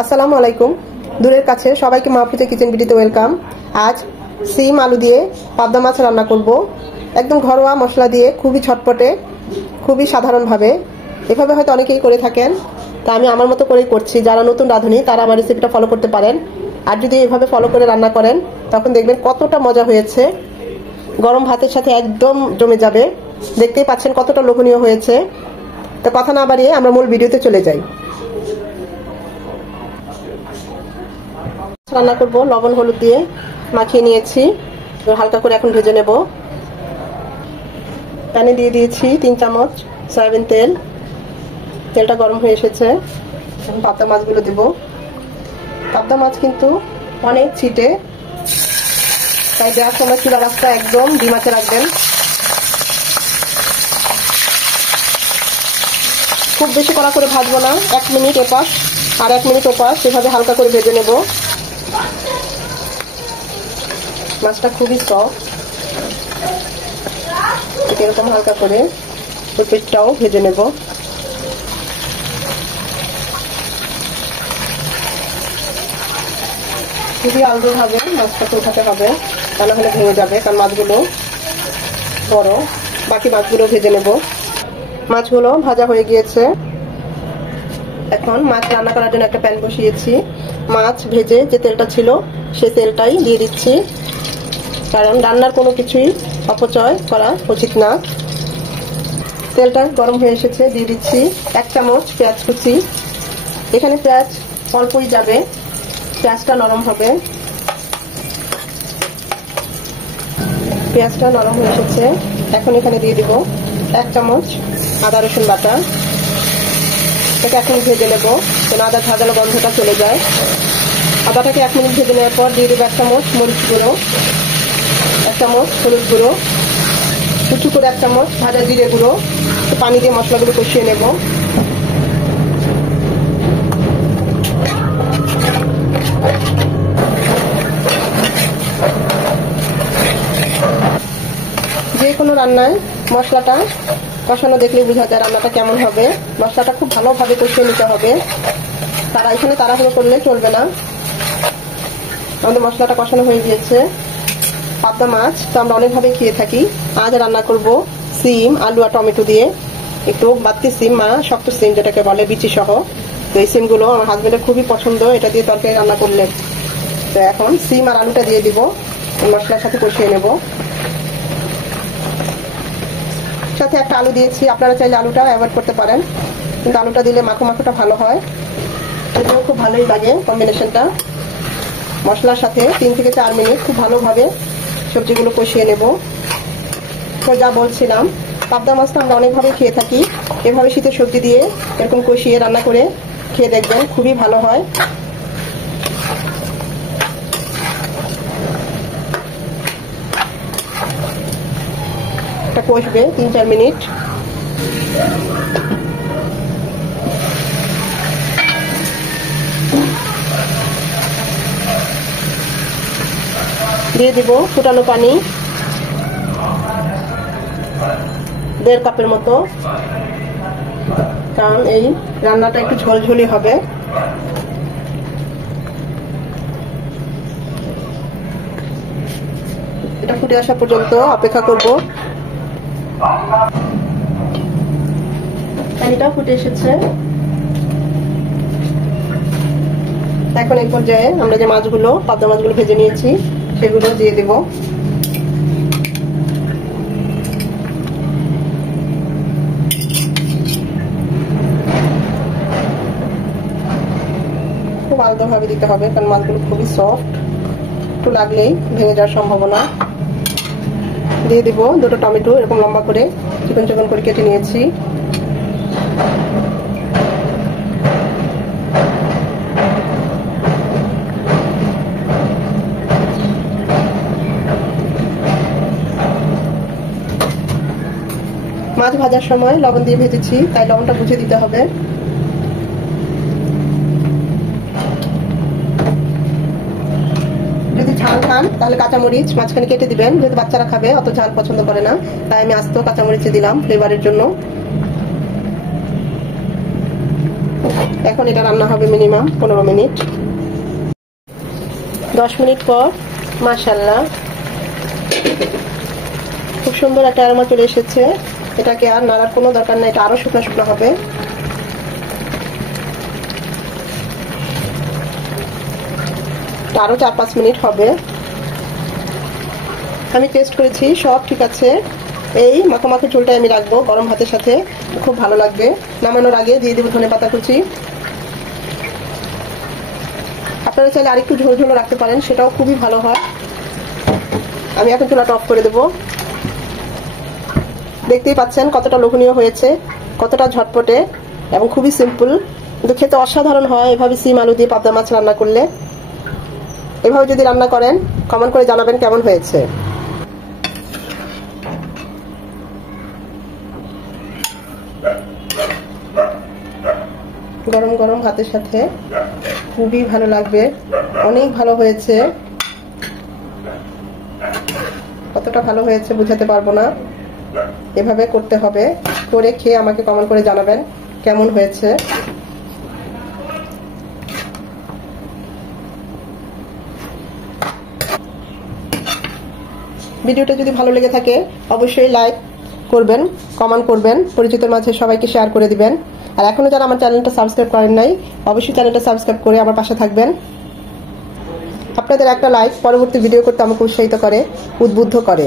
আসসালামু আলাইকুম। দূরের কাছে সবাইকে মাহফুজা কিচেন ভিডিওতে ওয়েলকাম। আজ সিম আলু দিয়ে পাবদা মাছ রান্না করব, একদম ঘরোয়া মশলা দিয়ে, খুবই ছটপটে, খুবই সাধারণভাবে। এভাবে হয়তো অনেকেই করে থাকেন, তা আমি আমার মতো করেই করছি। যারা নতুন রাঁধুনি তারা আমার রেসিপিটা ফলো করতে পারেন। আর যদি এভাবে ফলো করে রান্না করেন তখন দেখবেন কতটা মজা হয়েছে। গরম ভাতের সাথে একদম জমে যাবে। দেখতেই পাচ্ছেন কতটা লোভনীয় হয়েছে। তো কথা না বাড়িয়ে আমরা মূল ভিডিওতে চলে যাই। রান্না করব লবণ হলুদ দিয়ে মাখিয়ে নিয়েছি, হালকা করে এখন ভেজে নেব। প্যানে দিয়ে দিয়েছি 3 চামচ সয়াবিন তেল। তেলটা গরম হয়ে এসেছে, এখন পাবদা মাছগুলো দেব। পাবদা মাছ কিন্তু অনেক ছিটে, তাই দেওয়ার সময় চুলা রাস্তা একদম ডিমাচে রাখবেন। খুব বেশি কড়া করে ভাজবো না, 1 মিনিট এপাশ আর 1 মিনিট ওপাশ, সেভাবে হালকা করে ভেজে নেব। মাছটা খুবই সফট, এরকম হালকা করে পেটটাও ভেজে নেব। খুবই আলতোভাবে মাছটাকে উঠাতে হবে, তা না হলে ভেঙে যাবে, কারণ মাছগুলো বড়। বাকি মাছগুলো ভেজে নেব। মাছগুলো ভাজা হয়ে গিয়েছে। এখন মাছ রান্না করার জন্য একটা প্যান বসিয়েছি। মাছ ভেজে যে তেলটা ছিল সেই তেলটাই দিয়ে দিচ্ছি, কারণ রান্নার কোনো কিছুই অপচয় করা উচিত না। তেলটা গরম হয়ে এসেছে, দিয়ে দিচ্ছি 1 চামচ পেঁয়াজ কুচি। এখানে পেঁয়াজ অল্পই যাবে, পেঁয়াজটা নরম হবে। পেঁয়াজটা নরম হয়ে এসেছে, এখন এখানে দিয়ে দিব 1 চামচ আদা রসুন বাটা। এটাকে এখন ভেজে নেব, যেন আদা ঝাঁঝালো গন্ধটা চলে যায়। আদাটাকে 1 মিনিট ভেজে নেওয়ার পর দিয়ে দেবো 1 চামচ মরিচ গুঁড়ো, 1 চামচ হলুদ গুঁড়ো, কুচু করে 1 চামচ ভাজা জিরে গুঁড়ো। পানি দিয়ে মশলাগুলো কষিয়ে নেব। যে কোনো রান্নায় মশলাটা কষানো দেখলেই বোঝা যায় রান্নাটা কেমন হবে। মশলাটা খুব ভালোভাবে কষিয়ে নিতে হবে, এখানে তাড়াহুড়ো করলে চলবে না। আমাদের মশলাটা কষানো হয়ে গিয়েছে। পাবদা মাছ তো আমরা অনেকভাবে খেয়ে থাকি। আজ রান্না করব সিম আলু আর টমেটো দিয়ে। একটু বাড়তি সিম, শক্ত সিম যেটাকে বলে, বিচি সহ। তো এই সিমগুলো আমার হাজবেন্ডের খুবই পছন্দ, এটা দিয়ে তরকারি রান্না করলে। তো এখন সিম আর আলুটা দিয়ে দিব, মশলার সাথে কষিয়ে নেব। সাথে একটা আলু দিয়েছি, আপনারা চাইলে আলুটা অ্যাভয়েড করতে পারেন, কিন্তু আলুটা দিলে মাখো মাখোটা ভালো হয়। এটাও খুব ভালোই লাগে কম্বিনেশনটা। মশলার সাথে 3 থেকে 4 মিনিট খুব ভালোভাবে সবজিগুলো কষিয়ে নেব। তো যা বলছিলাম, পাবদা মাছটা আমরা অনেকভাবে খেয়ে থাকি। এভাবে শীতের সবজি দিয়ে এরকম কষিয়ে রান্না করে খেয়ে দেখবেন, খুবই ভালো হয়। এটা কষবে 3-4 মিনিট। দিয়ে দিব ফুটানো পানি 1.5 কাপের মতো, কারণ এই রান্নাটা একটু ঝোলঝোলি হবে। এটা ফুটে আসা পর্যন্ত অপেক্ষা করব। পানিটা ফুটে এসেছে। এখন এই পর্যায়ে আমরা যে মাছগুলো, পাবদা মাছগুলো ভেজে নিয়েছি সেগুলো দিয়ে দেব। খুব আলতোভাবে দিতে হবে, কারণ মাছগুলো খুবই সফট, একটু লাগলেই ভেঙে যাওয়ার সম্ভাবনা। দিয়ে দিব 2টো টমেটো, এরকম লম্বা করে চিকন চিকন করে কেটে নিয়েছি। মাছ ভাজার সময় লবণ দিয়ে ভেজেছি, তাই লবণটা বুঝে দিতে হবে। যদি ঝাল খান তাহলে কাঁচামরিচ মাঝখানে কেটে দিবেন, যেহেতু বাচ্চারা খাবে, অত ঝাল পছন্দ করে না, তাই আমি আস্ত কাঁচামরিচে দিলাম ফ্লেভারের জন্য। এখন এটা রান্না হবে মিনিমাম 15 মিনিট। 10 মিনিট পর মাশাআল্লাহ খুব সুন্দর একটা অ্যারোমা চলে এসেছে। এটাকে আর নাড়ার কোনো দরকার নেই, এটা আরো শুকনো শুকনো হবে। আরো 4-5 মিনিট হবে। আমি টেস্ট করেছি, সব ঠিক আছে। এই মাখো মাখো ঝোলটা আমি রাখবো গরম ভাতের সাথে, খুব ভালো লাগবে। নামানোর আগে দিয়ে দেবো ধনেপাতা কুচি। আপনারা চাইলে আরেকটু ঝোল ঝোল রাখতে পারেন, সেটাও খুবই ভালো হয়। আমি এখন চুলাটা অফ করে দেবো। দেখতেই পাচ্ছেন কতটা লোভনীয় হয়েছে, কতটা ঝটপটে এবং খুবই সিম্পল, কিন্তু খেতে অসাধারণ হয় এভাবে সিম আলু দিয়ে পাবদা মাছ রান্না করলে। এভাবে যদি রান্না করেন কমেন্ট করে জানাবেন কেমন হয়েছে। গরম গরম ভাতের সাথে খুবই ভালো লাগবে, অনেক ভালো হয়েছে। কতটা ভালো হয়েছে বুঝাতে পারবো না। এভাবে করতে হবে, করে খেয়ে আমাকে কমেন্ট করে জানাবেন কেমন হয়েছে। ভিডিওটা যদি ভালো লেগে থাকে অবশ্যই লাইক করবেন, কমেন্ট করবেন, পরিচিতের মাঝে সবাইকে শেয়ার করে দিবেন। আর এখনো যারা আমার চ্যানেলটা সাবস্ক্রাইব করেন নাই অবশ্যই চ্যানেলটা সাবস্ক্রাইব করে আমার পাশে থাকবেন। আপনাদের একটা লাইক পরবর্তী ভিডিও করতে আমাকে উৎসাহিত করে, উদ্বুদ্ধ করে।